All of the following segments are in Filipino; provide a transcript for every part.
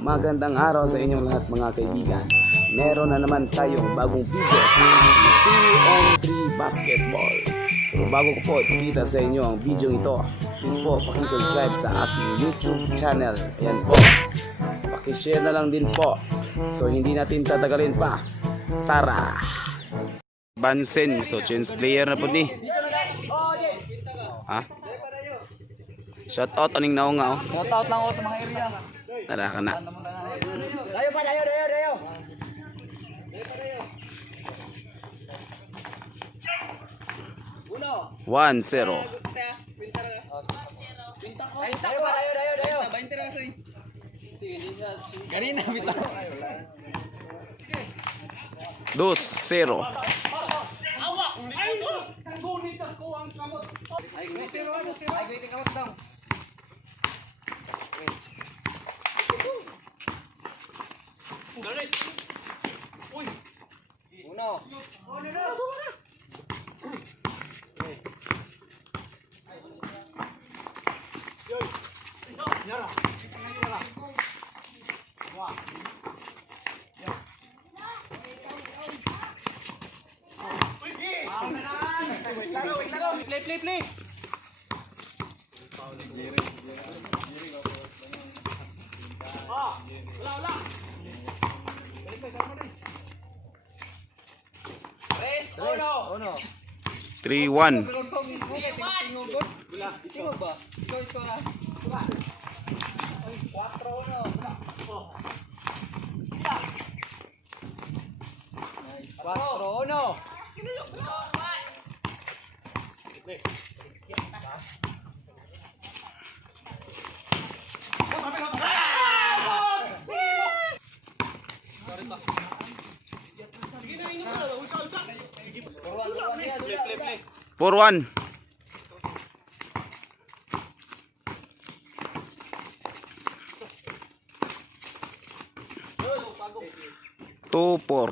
Magandang araw sa inyong lahat mga kaibigan. Meron na naman tayong bagong video sa 2-on-3 basketball. Pero bago ko po ipakita sa inyo ang video ito, please po pakisubscribe sa aking YouTube channel. Ayan po, pakishare na lang din po. So hindi natin tatagalin pa. Tara! Bansen, so change player na po ni. Ha? Shout out aning naong nga oh. Shout out lang ako sa mga area. Tara ka na. Dayo pa, dayo. 1-0. Dayo. Ganina bitaw. 2-0. Ay, gunit kamot daw. Uno. Play. Uno. 3-1. Tingog ba? Ikaw na. 4-1. Play. 4-1. 2-4.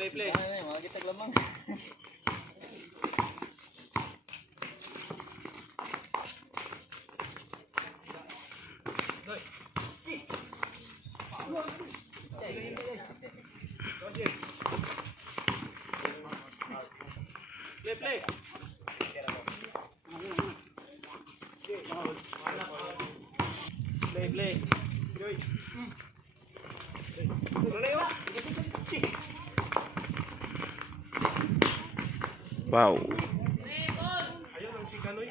Play. Ay, mga gitag lamang. Play. Wow. Ayun ang chikanoy.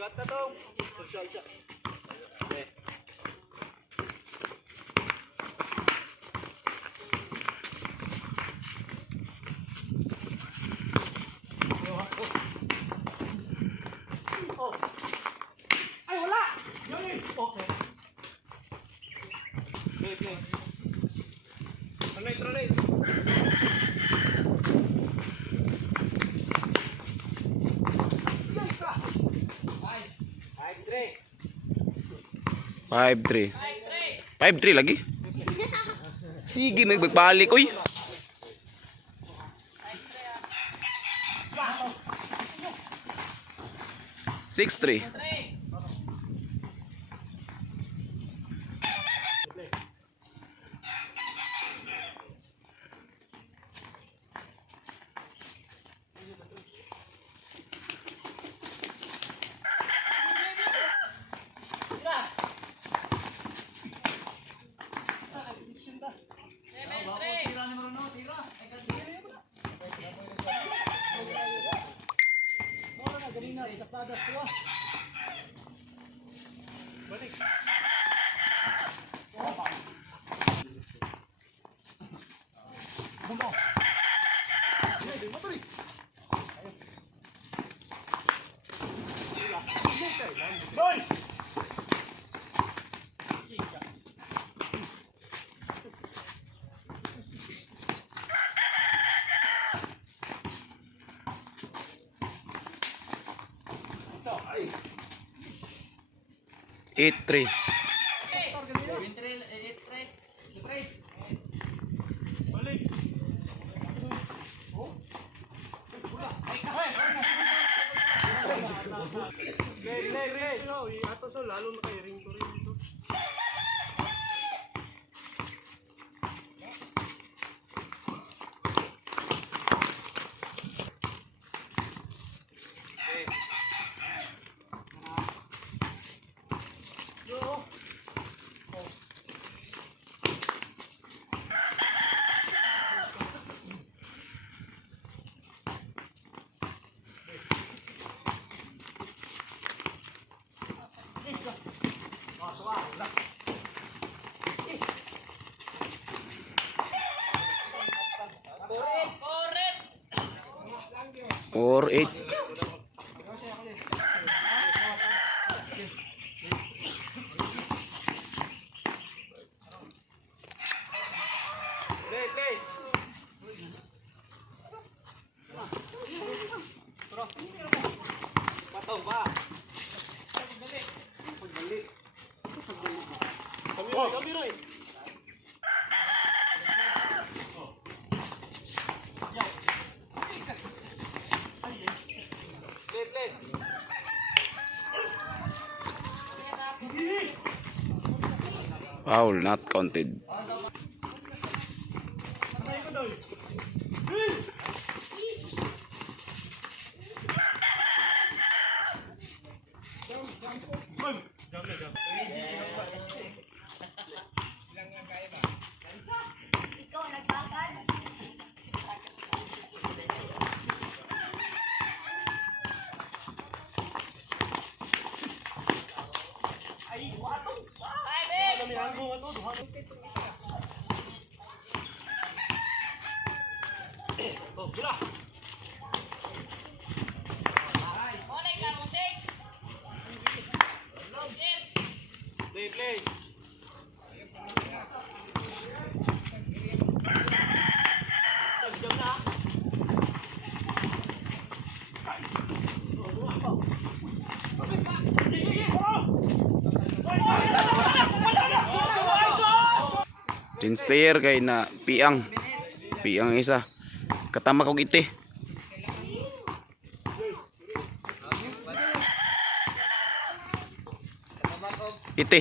Gata tong. Social. Ay wala. Okay. Play. Trolley. 5-3. 5-3 lagi. Sige, may magbalik oy. 6-3. Boy! 8-3. Play. Play. Ato so lalo na kay ring to ring to. Or 8. Play. Patong ba? Pagbali. Kami rin. Play. Foul, not counted. Oh, gila. Play. Jam na. Chance player kay na piang. Piang isa. Katama kog ite. Ite.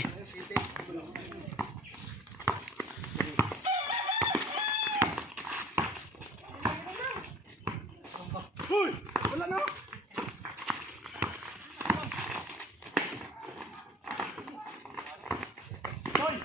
Wala na. Hoy.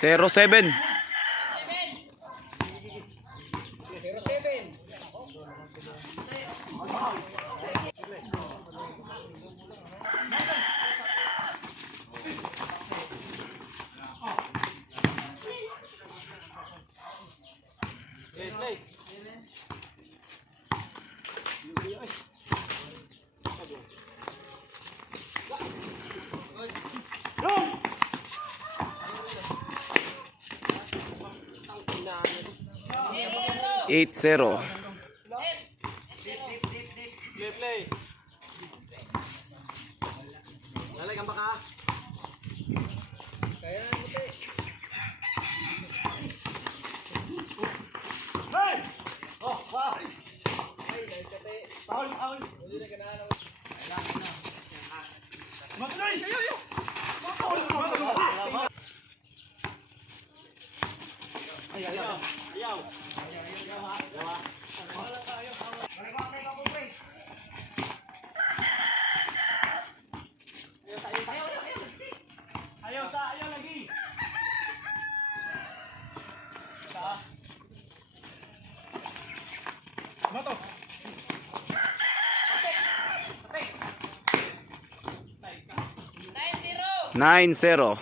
Zero 7. Play. Eight 0. Play. Lalay kang baka. Kaya na muti. Hey! Oh, wow. Ay, nagkate. Paul. Uli na kanana. Magnoy! Ayo! Paul! Ayaw. 9-0.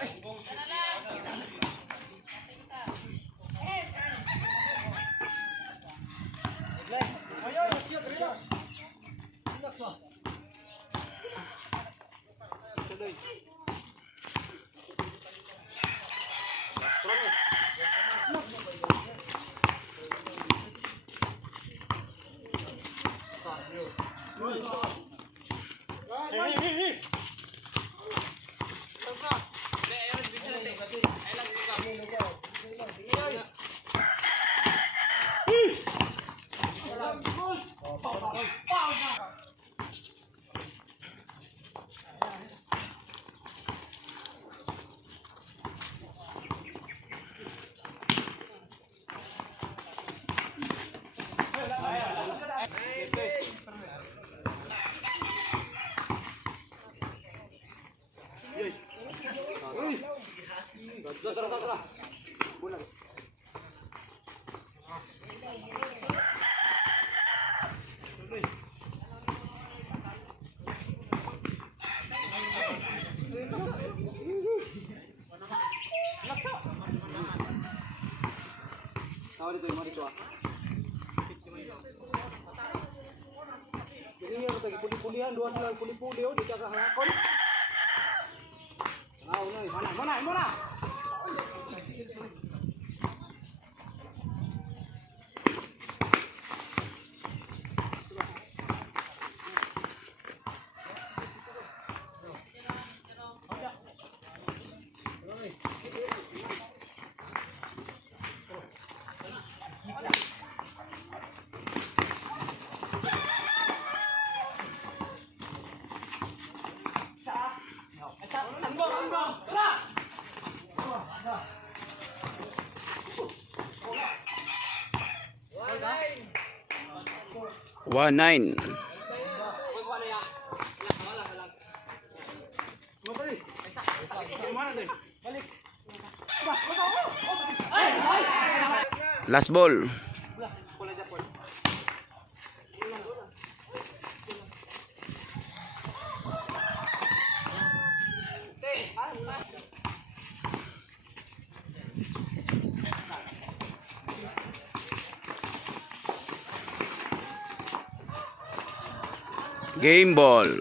Puli-pulihan, dua sila puli-puli, oh, di jaga halakon. Mana? One 9. Last ball. Game ball.